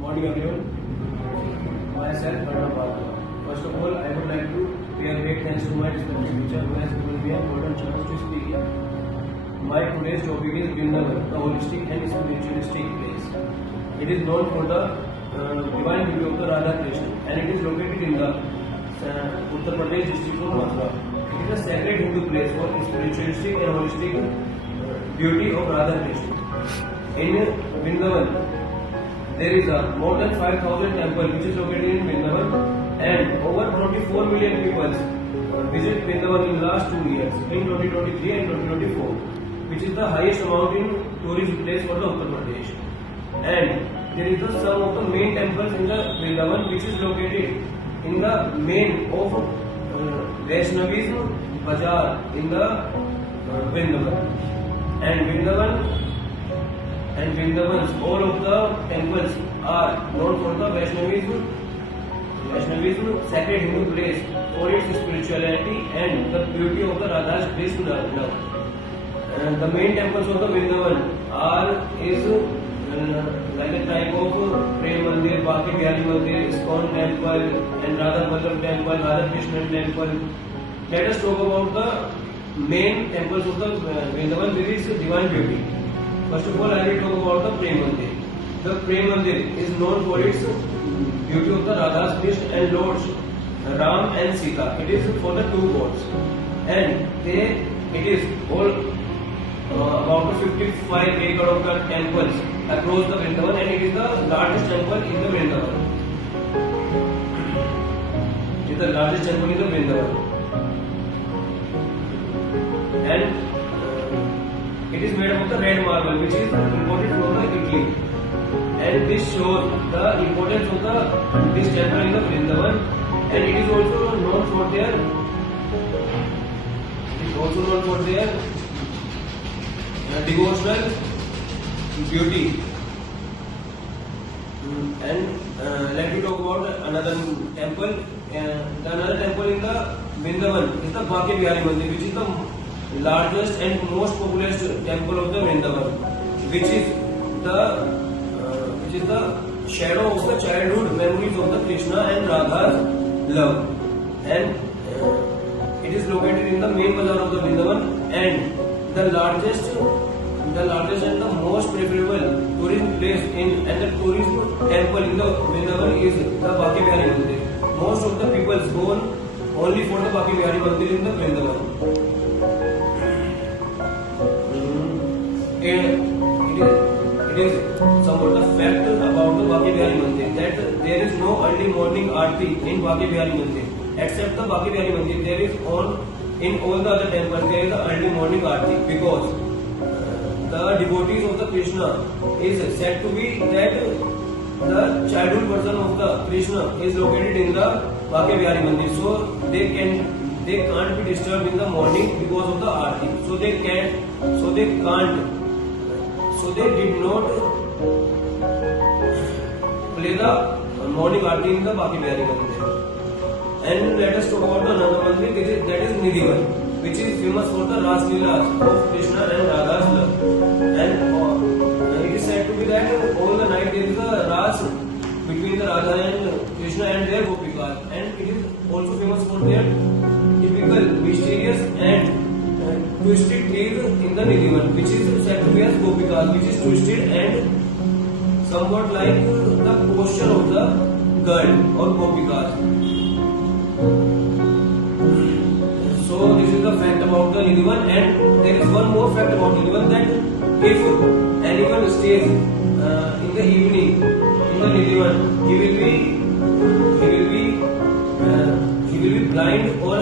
Morning everyone. Myself, Arnav Bhargava. First of all, I would like to pay a great thanks to my respected teacher who has given me a golden chance to speak here. My today's topic is Vrindavan, the holistic and spiritualistic place. It is known for the divine beauty of the Radha Krishna, and it is located in the Uttar Pradesh district of Mathura. It is a sacred Hindu place for spiritualistic and holistic beauty of Radha Krishna. In Vrindavan, there is a more than 5,000 temple which is located in Vrindavan, and over 24 million people visit Vrindavan in last 2 years, in 2023 and 2024, which is the highest amount in tourism place for the Uttar Pradesh. And there is the some of the main temples in the Vrindavan which is located in the main of Vaishnavism Bazaar in the Vrindavan. And Vrindavan's all of the temples are known for the Vaishnavism sacred Hindu place for its spirituality and the beauty of the Radha's Krishna love. The main temples of the Vrindavan is like a type of Prem Mandir, Baki Bihari Mandir, ISKCON temple, and Radha Vallabh temple, Radha Krishna temple. Let us talk about the main temples of the Vrindavan with its divine beauty. First of all, I will talk about the Prem Mandir. The Prem Mandir is known for its beauty of the Radha's Krishna and Lords Ram and Sita. It is for the two gods, and it is all about 55 acre of the temples across the Vrindavan, and it is the largest temple in the Vrindavan. It is the largest temple in the Vrindavan, and it is made up of the red marble, which is imported from the Italy. And this shows the importance of this temple in the Vrindavan, and it is also known for their devotional beauty. And let me talk about another temple. The another temple in the Vrindavan is the Baki Bihari Mandir, which is the largest and most populous temple of the Vrindavan, which is the shadow of the childhood memories of the Krishna and Radha's love. And it is located in the main bazaar of the Vrindavan, and the largest and the most preferable tourist place and the tourist temple in the Vrindavan is the Baki Bihari Mandir. Most of the people go only for the Baki Bihari Mandir in the Vrindavan. It is somewhat a fact about the Baki Bihari Mandir that there is no early morning aarti in Baki Bihari Mandir. Except the Baki Bihari Mandir, there is in all the other temples there is the early morning aarti, because the devotees of the Krishna is said to be that the childhood version of the Krishna is located in the Baki Bihari Mandir, so they can't be disturbed in the morning because of the aarti. So they did not play the morning aarti in the Baki Bihari Mandir. And let us talk about another mandir, that is Nidhivan, which is famous for the Ras Leelas of Krishna and Radha's love. And it is said to be that all the night there is a Ras between the Radha and Krishna and their Gopikas, and it is also famous for their typical mysterious and twisted teeth in the Nidhivan, which is said to be as Gopikas, which is twisted and somewhat like the posture of the girl or Gopikas. So this is the fact about the Nidhivan, and there is one more fact about Nidhivan, that if anyone stays in the evening in the Nidhivan, he will be blind or